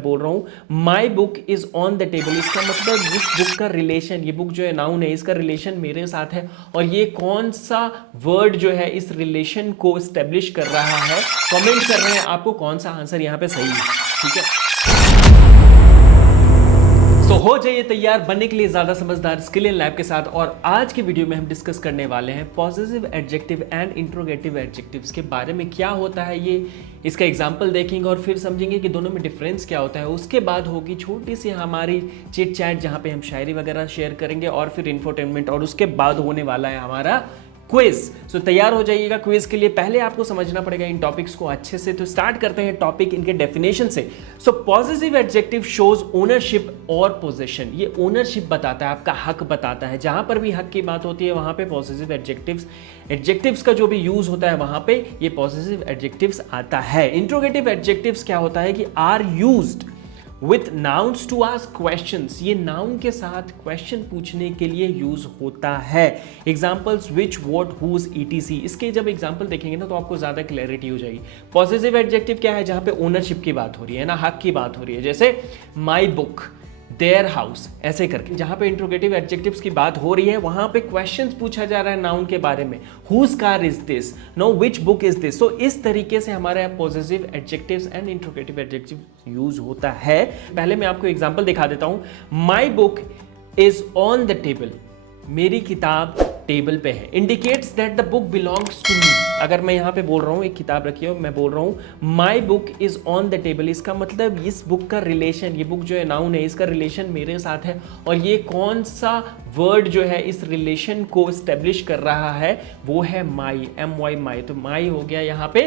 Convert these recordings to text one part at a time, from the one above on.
बोल रहा हूं my book is on the table, इसका मतलब इस बुक का रिलेशन, ये बुक जो है नाउन है, इसका रिलेशन मेरे साथ है और ये कौन सा वर्ड जो है इस रिलेशन को स्टेब्लिश कर रहा है। कमेंट कर रहे हैं आपको कौन सा आंसर यहां पे सही है, ठीक है। तो हो जाइए तैयार बनने के लिए ज्यादा समझदार स्किल इन लैब के साथ। और आज की वीडियो में हम डिस्कस करने वाले हैं positive adjective and interrogative adjectives के बारे में, क्या होता है ये, इसका एग्जांपल देखेंगे और फिर समझेंगे कि दोनों में डिफरेंस क्या होता है। उसके बाद होगी छोटी सी हमारी चिट चैट जहां पे हम शायरी वगैरह शेयर करेंगे और फिर इंफोटेनमेंट, और उसके बाद होने वाला है हमारा क्विज। सो तैयार हो जाइएगा क्विज के लिए। पहले आपको समझना पड़ेगा इन टॉपिक्स को अच्छे से। तो स्टार्ट करते हैं टॉपिक इनके डेफिनेशन से। So positive adjective shows ownership और पोजीशन, ये ओनरशिप बताता है, आपका हक बताता है। जहां पर भी हक की बात होती है वहां पे पॉजिटिव एडजेक्टिव्स का जो भी यूज होता है वहां पे ये पॉजिटिव एडजेक्टिव्स आता है। इंट्रोगेटिव एडजेक्टिव्स क्या होता है कि are used with nouns to ask questions, ये नाउन के साथ क्वेश्चन पूछने के लिए यूज होता है। Examples which, what, whose, etc, इसके जब एग्जांपल देखेंगे ना तो आपको ज्यादा क्लैरिटी हो जाएगी। पॉजिटिव एडजेक्टिव क्या है, जहां पे ओनरशिप की बात हो रही है ना, हक की बात हो रही है, जैसे माई बुक, देयर हाउस, ऐसे करके। जहां पे इंट्रोगेटिव एडजेक्टिव्स की बात हो रही है वहां पे क्वेश्चंस पूछा जा रहा है नाउन के बारे में, whose car is this, no which book is this. So इस तरीके से हमारे positive adjectives and interrogative adjective use होता है। पहले मैं आपको एग्जांपल दिखा देता हूं। My book is on the table, मेरी किताब टेबल पे है। Indicates that the book belongs to me, अगर मैं यहां पे बोल रहा हूं एक किताब रखी है, मैं बोल रहा हूं my book is on the table, इसका मतलब इस बुक का रिलेशन, ये बुक जो है नाउन है, इसका रिलेशन मेरे साथ है और ये कौन सा वर्ड जो है इस रिलेशन को स्टेब्लिश कर रहा है, वो है माई, MY, माई। तो माई हो गया यहां पे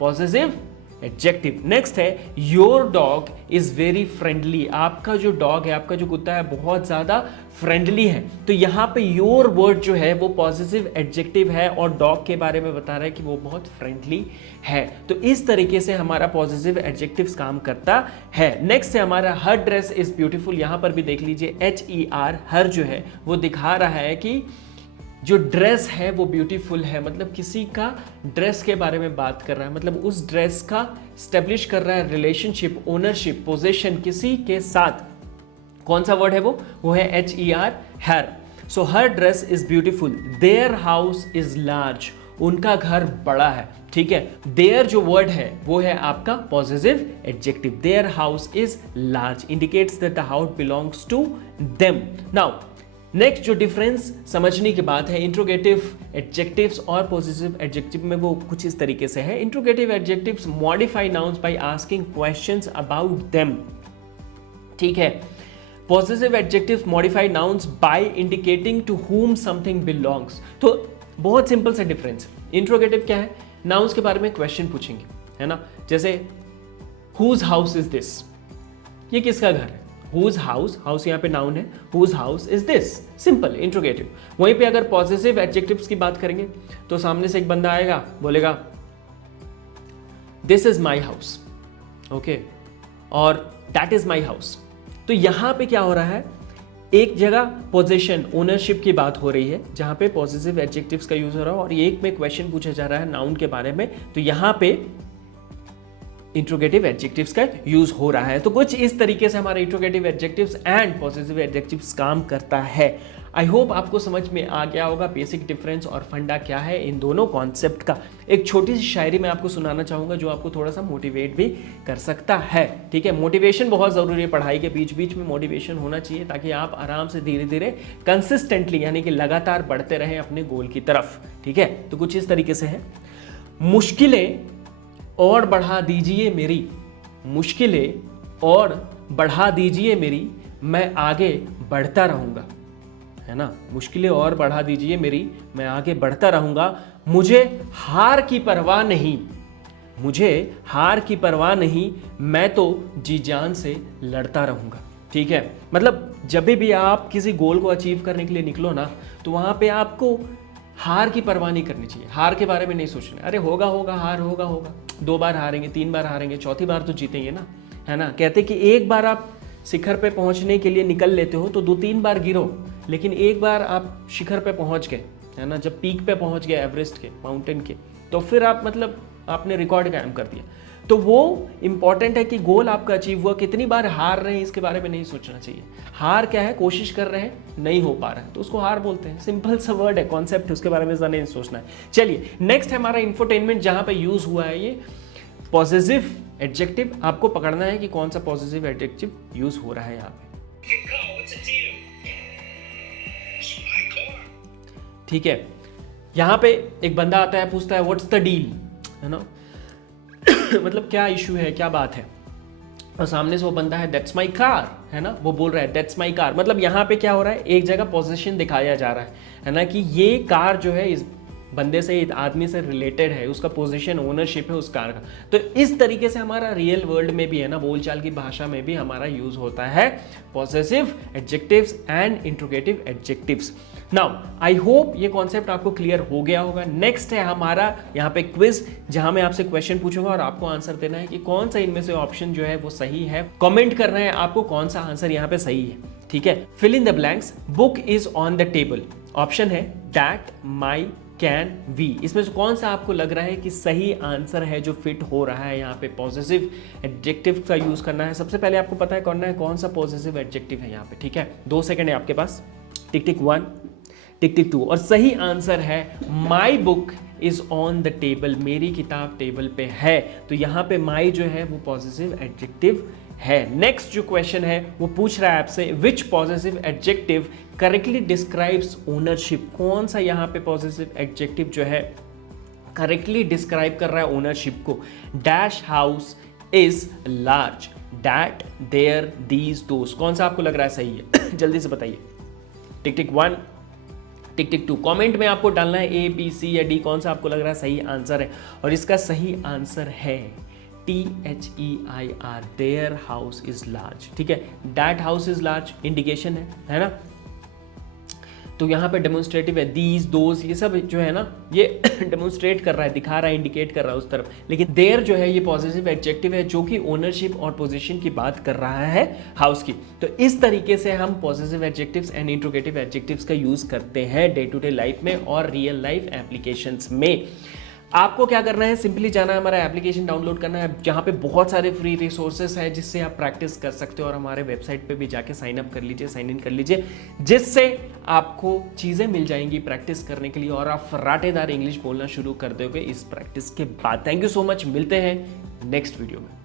पॉजिटिव एडजेक्टिव। नेक्स्ट है your dog is very friendly, आपका जो डॉग है, आपका जो कुत्ता है बहुत ज्यादा फ्रेंडली है। तो यहां पे योर वर्ड जो है वो पॉजिटिव एडजेक्टिव है और डॉग के बारे में बता रहा है कि वो बहुत फ्रेंडली है। तो इस तरीके से हमारा पॉजिटिव एडजेक्टिव्स काम करता है। नेक्स्ट है हमारा हर ड्रेस इज ब्यूटीफुल, यहां पर भी देख लीजिए HER, हर जो है वो दिखा रहा है कि जो ड्रेस है वो ब्यूटीफुल है, मतलब किसी का ड्रेस के बारे में बात कर रहा है, मतलब उस ड्रेस का स्टेब्लिश कर रहा है रिलेशनशिप, ओनरशिप, पोजीशन किसी के साथ। कौन सा वर्ड है वो है HER, her. So her dress is beautiful, there house is large, उनका घर बड़ा है, ठीक है। देयर जो वर्ड है वो है आपका positive adjective, their house is large, indicates that the house belongs to them. Now next जो डिफरेंस समझने की बात है इंट्रोगेटिव एडजेक्टिव्स और पॉजिटिव एडजेक्टिव में, वो कुछ इस तरीके से है। Interrogative adjectives modify nouns by asking questions about them, ठीक है। Positive adjectives modify nouns by indicating to whom something belongs. तो बहुत सिंपल सा डिफरेंस। इंट्रोगेटिव क्या है, नाउन्स के बारे में क्वेश्चन पूछेंगे, है ना, जैसे हुज हाउस इज दिस, ये किसका घर है, whose house, हाउस यहाँ पे नाउन है, whose house is this, simple interrogative. वहीं पे अगर पॉजिटिव एडजेक्टिव्स की बात करेंगे तो सामने से एक बंदा आएगा, बोलेगा this is my house, okay, और दैट इज माई हाउस। तो यहां पे क्या हो रहा है, एक जगह पोजीशन, ओनरशिप की बात हो रही है जहां पे पॉजिटिव एडजेक्टिव्स का यूज हो रहा है और एक में क्वेश्चन पूछा जा रहा है नाउन के बारे में, तो यहां पे इंट्रोगेटिव एडजेक्टिव्स का यूज हो रहा है। तो कुछ इस तरीके से हमारे interrogative adjectives and positive adjectives काम करता है। आई होप आपको समझ में आ गया होगा बेसिक डिफरेंस और फंडा क्या है इन दोनों कॉन्सेप्ट का। एक छोटी सी शायरी मैं आपको सुनाना चाहूंगा जो आपको थोड़ा सा मोटिवेट भी कर सकता है, ठीक है। मोटिवेशन बहुत जरूरी है, पढ़ाई के बीच बीच में मोटिवेशन होना चाहिए ताकि आप आराम से धीरे धीरे कंसिस्टेंटली, यानी कि लगातार बढ़ते रहें अपने गोल की तरफ, ठीक है। तो कुछ इस तरीके से है, मुश्किलें और बढ़ा दीजिए मेरी, मुश्किलें और बढ़ा दीजिए मेरी, मैं आगे बढ़ता रहूंगा, है ना। मुश्किलें और बढ़ा दीजिए मेरी, मैं आगे बढ़ता रहूंगा, मुझे हार की परवाह नहीं, मुझे हार की परवाह नहीं, मैं तो जी जान से लड़ता रहूंगा, ठीक है। मतलब जब भी आप किसी गोल को अचीव करने के लिए निकलो ना, तो वहां पे आपको हार की परवाह नहीं करनी चाहिए, हार के बारे में नहीं सोचना, अरे होगा होगा हार, होगा होगा, 2 बार हारेंगे, 3 बार हारेंगे, चौथी बार तो जीतेंगे ना, है ना। कहते कि एक बार आप शिखर पे पहुंचने के लिए निकल लेते हो तो 2-3 बार गिरो, लेकिन एक बार आप शिखर पे पहुंच गए, है ना, जब पीक पे पहुंच गए एवरेस्ट के, माउंटेन के, तो फिर आप मतलब आपने रिकॉर्ड कायम कर दिया। तो वो इंपॉर्टेंट है कि गोल आपका अचीव हुआ, कितनी बार हार रहे हैं इसके बारे में नहीं सोचना चाहिए। हार क्या है, कोशिश कर रहे हैं नहीं हो पा रहा है तो उसको हार बोलते हैं, सिंपल सा वर्ड है, कॉन्सेप्ट, उसके बारे में ज़्यादा नहीं सोचना है। चलिए नेक्स्ट है हमारा इंफोटेनमेंट, जहां पे यूज हुआ है ये पॉजिटिव एडजेक्टिव। आपको पकड़ना है कि कौन सा पॉजिटिव एडजेक्टिव यूज हो रहा है यहाँ पे, ठीक है। यहाँ पे एक बंदा आता है, पूछता है व्हाट्स द डील, है ना मतलब क्या इशू है, क्या बात है, और सामने से वो बंदा है दैट्स माई कार, है ना, वो बोल रहा है दैट्स माई कार। मतलब यहाँ पे क्या हो रहा है, एक जगह पोजीशन दिखाया जा रहा है ना, कि ये कार जो है इस बंदे से, इस आदमी से रिलेटेड है, उसका पोजीशन, ओनरशिप है उस कार का। तो इस तरीके से हमारा रियल वर्ल्ड में भी है ना, बोलचाल की भाषा में भी हमारा यूज होता है possessive adjectives and interrogative adjectives. Now I hope ये कॉन्सेप्ट आपको क्लियर हो गया होगा। नेक्स्ट है हमारा यहाँ पे क्विज, जहां मैं आपसे क्वेश्चन पूछूंगा और आपको आंसर देना है कि कौन सा इनमें से ऑप्शन जो है वो सही है। कमेंट करना है आपको कौन सा आंसर यहाँ पे सही है, ठीक है। Fill in the blanks, book is on the table. Option है दैट, माई, कैन, वी। इसमें से कौन सा आपको लग रहा है कि सही आंसर है जो फिट हो रहा है यहाँ पे पॉजिटिव एडजेक्टिव का यूज करना है। सबसे पहले आपको पता है करना है कौन सा पॉजिटिव एडजेक्टिव है यहाँ पे, ठीक है। 2 सेकंड है आपके पास, टिक टिक 1, टिक टिक 2, और सही आंसर है माई book is on the table, मेरी किताब टेबल पे है। तो यहाँ पे माई जो है वो पॉजिटिव एडजेक्टिव है। नेक्स्ट जो क्वेश्चन है वो पूछ रहा है आपसे which positive adjective correctly describes ownership. कौन सा यहाँ पे पॉजिटिव एडजेक्टिव जो है करेक्टली डिस्क्राइब कर रहा है ओनरशिप को। Dash house is large, that, there, these, those. कौन सा आपको लग रहा है सही है जल्दी से बताइए। टिक टिक 1, टिक टिक 2। कमेंट में आपको डालना है ए, बी, सी या डी, कौन सा आपको लग रहा है सही आंसर है। और इसका सही आंसर है THEIR, there house is large, ठीक है। That house is large indication है ना। तो यहाँ पे डेमोन्स्ट्रेटिव है, दीज, दोज, ये सब जो है ना ये डेमोन्स्ट्रेट कर रहा है, दिखा रहा है, इंडिकेट कर रहा है उस तरफ। लेकिन देयर जो है ये पॉजिटिव एडजेक्टिव है जो कि ओनरशिप और पोजीशन की बात कर रहा है हाउस की। तो इस तरीके से हम positive adjectives and interrogative adjectives का यूज करते हैं डे टू डे लाइफ में और रियल लाइफ एप्लीकेशंस में। आपको क्या करना है, सिंपली जाना है, हमारा एप्लीकेशन डाउनलोड करना है, जहाँ पे बहुत सारे फ्री रिसोर्सेस हैं जिससे आप प्रैक्टिस कर सकते हो। और हमारे वेबसाइट पे भी जाके साइन अप कर लीजिए, साइन इन कर लीजिए, जिससे आपको चीज़ें मिल जाएंगी प्रैक्टिस करने के लिए और आप फर्राटेदार इंग्लिश बोलना शुरू कर दोगे इस प्रैक्टिस के बाद। थैंक यू सो मच, मिलते हैं नेक्स्ट वीडियो में।